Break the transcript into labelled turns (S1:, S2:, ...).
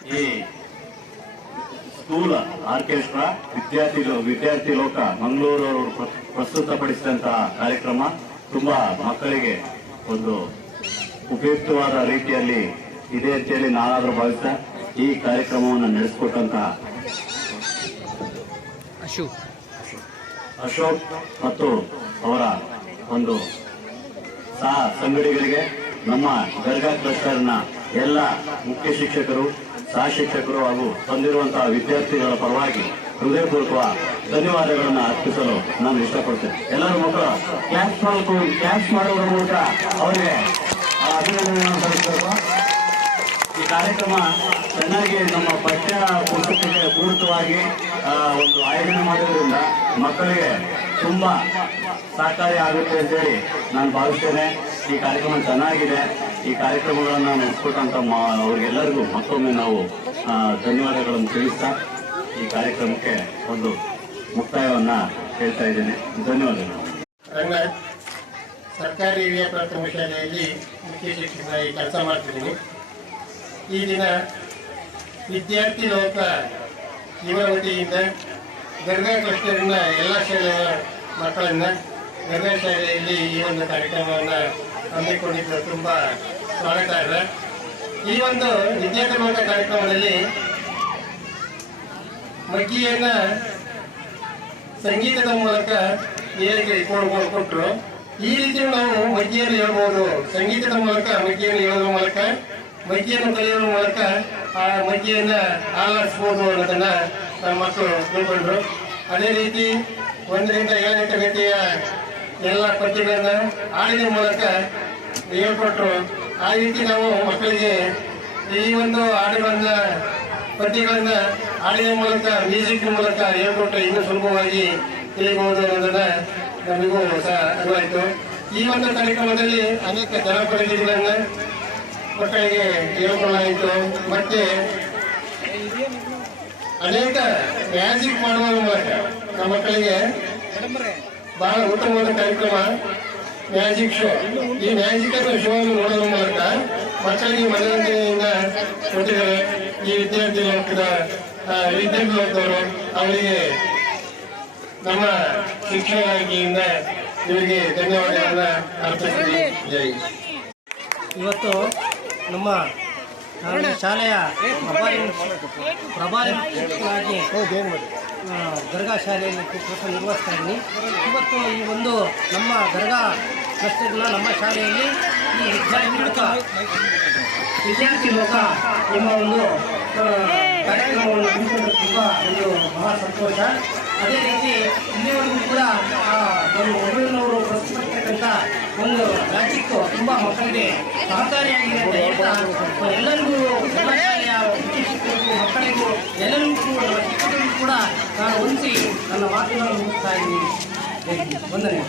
S1: ಈ school orchestra ವಿದ್ಯಾರ್ಥಿ ವಿದ್ಯಾರ್ಥಿ ಲೋಕ ಮಂಗಳೂರು ಪ್ರಸ್ತುತಪಡಿಸಿದಂತಹ ಕಾರ್ಯಕ್ರಮ ತುಂಬಾ ಮಕ್ಕಳಿಗೆ ಒಂದು ಉಪಯುಕ್ತವಾದ ರೀತಿಯಲ್ಲಿ ಇದೆ ರೀತಿಯಲ್ಲಿ ನಾನಾದರೂ ಭಾವಿಸ್ತಾ ಈ ಕಾರ್ಯಕ್ರಮವನ್ನು ನಡೆಸಿಕೊಟ್ಟಂತಹ
S2: ಅಶೋಕ್.
S1: ಅಶೋಕ್ ಮತ್ತು ಅವರ ಒಂದು ಸಹ ಸಂಗಡಿಗಳಿಗೆ ನಮ್ಮ ದರ್ಗಾ ಕ್ಲಸ್ಟರ್ನ ಎಲ್ಲ ಮುಖ್ಯ ಶಿಕ್ಷಕರು, ಸಹ ಶಿಕ್ಷಕರು ಹಾಗೂ ಬಂದಿರುವಂತಹ ವಿದ್ಯಾರ್ಥಿಗಳ ಪರವಾಗಿ ಹೃದಯಪೂರ್ವಕ ಧನ್ಯವಾದಗಳನ್ನು ಅರ್ಪಿಸಲು ನಾನು ಇಷ್ಟಪಡ್ತೇನೆ. ಎಲ್ಲರೂ ಮಕ್ಕಳು ಕ್ಲಾಸ್ ಮಾಡಬೇಕು ಕ್ಲಾಸ್ ಮಾಡುವುದರ ಮೂಲಕ ಅವರಿಗೆ ಸಲ್ಲಿಸಬೇಕು ಈ ಕಾರ್ಯಕ್ರಮ ಚೆನ್ನಾಗಿ ನಮ್ಮ ಪಠ್ಯ ಪುಸ್ತಕಕ್ಕೆ ಪೂರಕವಾಗಿ ಒಂದು ಆಯೋಜನೆ ಮಾಡೋದ್ರಿಂದ ಮಕ್ಕಳಿಗೆ ತುಂಬ ಸಹಕಾರಿ ಆಗುತ್ತೆ ಅಂತೇಳಿ ನಾನು ಭಾವಿಸ್ತೇನೆ. ಈ ಕಾರ್ಯಕ್ರಮ ಚೆನ್ನಾಗಿದೆ. ಈ ಕಾರ್ಯಕ್ರಮಗಳನ್ನು ನಡೆಸ್ಕೊಟ್ಟಂತ ಅವ್ರಿಗೆಲ್ಲರಿಗೂ ಮತ್ತೊಮ್ಮೆ ನಾವು ಧನ್ಯವಾದಗಳನ್ನು ತಿಳಿಸ್ತಾ ಈ ಕಾರ್ಯಕ್ರಮಕ್ಕೆ ಒಂದು ಮುಕ್ತಾಯವನ್ನ ಹೇಳ್ತಾ ಇದ್ದೇನೆ. ಧನ್ಯವಾದಗಳು.
S3: ಸರ್ಕಾರಿ ಹಿರಿಯ ಪ್ರಾಥಮಿಕ ಶಾಲೆಯಲ್ಲಿ ಮುಖ್ಯ ಶಿಕ್ಷಕರಾಗಿ ಕೆಲಸ ಮಾಡ್ತಿದ್ದೀನಿ. ಈ ದಿನ ವಿದ್ಯಾರ್ಥಿ ಲೋಕ ಇವರ ವತಿಯಿಂದ ದರ್ಗಾ ಕ್ಲಸ್ಟರಿನ ಎಲ್ಲ ಶಾಲೆಯ ಮಕ್ಕಳನ್ನು ಗರ್ಭೆ ಶಾಲೆಯಲ್ಲಿ ಈ ಒಂದು ಕಾರ್ಯಕ್ರಮವನ್ನು ಹಮ್ಮಿಕೊಂಡಿದ್ದು ತುಂಬ ಸ್ವಾಗತಾರ್ಹ ಈ ಒಂದು ಲೋಕ ಕಾರ್ಯಕ್ರಮದಲ್ಲಿ ಮಗ್ಗಿಯನ್ನ ಸಂಗೀತದ ಮೂಲಕ ಹೇಗೆ ಕೊಟ್ಟರು ಈ ರೀತಿ ನಾವು ಮಗ್ಗಿಯನ್ನು ಹೇಳ್ಬೋದು. ಸಂಗೀತದ ಮೂಲಕ, ಮಗ್ಗಿಯನ್ನು ಹೇಳುವ ಮೂಲಕ, ಮಗ್ಗಿಯನ್ನು ಕಲಿಯುವ ಮೂಲಕ ಆ ಮಗ್ಗಿಯನ್ನ ಆಲಾಡಿಸ್ಬೋದು ಅನ್ನೋದನ್ನ ನಮ್ಮ ಮಕ್ಕಳು ತಿಳ್ಕೊಂಡ್ರು ಅದೇ ರೀತಿ ಒಂದರಿಂದ ಏಳನೇ ಗಂಟೆಯ ಎಲ್ಲ ಪಟ್ಟಿಗಳನ್ನು ಹಾಡಿನ ಮೂಲಕ ಹೇಳ್ಕೊಟ್ರು. ಆ ರೀತಿ ನಾವು ಮಕ್ಕಳಿಗೆ ಈ ಒಂದು ಹಾಡುಗಳನ್ನ ಪಟ್ಟಿಗಳನ್ನು ಹಾಡಿನ ಮೂಲಕ, ಮ್ಯೂಸಿಕ್ ಮೂಲಕ ಹೇಳ್ಕೊಟ್ರೆ ಇನ್ನೂ ಸುಲಭವಾಗಿ ತಿಳಿಬಹುದು ಅನ್ನೋದನ್ನ ನಮಗೂ ಸಹ ಅರಿವಾಯಿತು. ಈ ಒಂದು ಕಾರ್ಯಕ್ರಮದಲ್ಲಿ ಅನೇಕ ಜನಪ್ರತಿನಿಧಿಗಳನ್ನ ಮಕ್ಕಳಿಗೆ ಹೇಳ್ಕೊಳ್ಳಾಯಿತು ಮತ್ತೆ ಅನೇಕ ಮ್ಯಾಜಿಕ್ ಮಾಡುವ ಮೂಲಕ ಮಕ್ಕಳಿಗೆ ಬಹಳ ಉತ್ತಮವಾದ ಕಾರ್ಯಕ್ರಮ ಮ್ಯಾಜಿಕ್ ಶೋ ಈ ಮ್ಯಾಜಿಕ್ ಶೋ ಅನ್ನು ನೋಡುವ ಮೂಲಕ ಮಕ್ಕಳಿಗೆ ಮನೋರಂಜನೆಯಿಂದ ಕೊಟ್ಟಿದ್ದಾರೆ ಈ ವಿದ್ಯಾರ್ಥಿ ಲೋಕದ ವಿದ್ಯಾರ್ಥಿ ಲೋಕದವರು ಅವರಿಗೆ ನಮ್ಮ ಶಿಕ್ಷಣ ಇಲಾಖೆಯಿಂದ ಇವರಿಗೆ ಧನ್ಯವಾದಗಳನ್ನ ಜೈ.
S2: ಇವತ್ತು ನಮ್ಮ ನಾನು ಶಾಲೆಯ ಪ್ರಭಾರಿ ಪ್ರಭಾರಿ ಶಿಕ್ಷಕನಾಗಿ ಆ, ದರ್ಗಾ ಶಾಲೆಯಲ್ಲಿ ಕೆಲಸ ನಿರ್ವಹಿಸ್ತಾ ಇದ್ದೀನಿ. ಇವತ್ತು ಈ ಒಂದು ನಮ್ಮ ದರ್ಗಾ ಕ್ಲಸ್ಟರ್ನ ನಮ್ಮ ಶಾಲೆಯಲ್ಲಿ ಈ ವಿದ್ಯಾರ್ಥಿ ಮೂಲಕ ವಿದ್ಯಾರ್ಥಿ ಲೋಕ ಎಂಬ ಒಂದು ಕಾರ್ಯಕ್ರಮವನ್ನು ಹಮ್ಮಿಕೊಂಡಿರುವ ತುಂಬ ಒಂದು ಬಹಳ ಸಂತೋಷ. ಅದೇ ರೀತಿ ಇಲ್ಲಿವರೆಗೂ ಕೂಡ ನಮ್ಮ ಮೊಬೈಲ್ನವರು ಪ್ರಸ್ತುತಪಡಿಸ್ತಕ್ಕಂಥ ಒಂದು ರಾಜ್ಯಕ್ಕೆ ತುಂಬ ಮಕ್ಕಳಿಗೆ ಸಹಕಾರಿಯಾಗಿದೆ ಅಂತ ಹೇಳ್ತಾ ಎಲ್ಲರಿಗೂ ಮಕ್ಕಳಿಗೂ ಎಲ್ಲರಿಗೂ ಕೂಡ ನಾನು ಹೊಂದಿಸಿ ನನ್ನ ಮಾತುಗಳನ್ನು ಮುಗಿಸ್ತಾ ಇದ್ದೀನಿ. ವಂದನೆ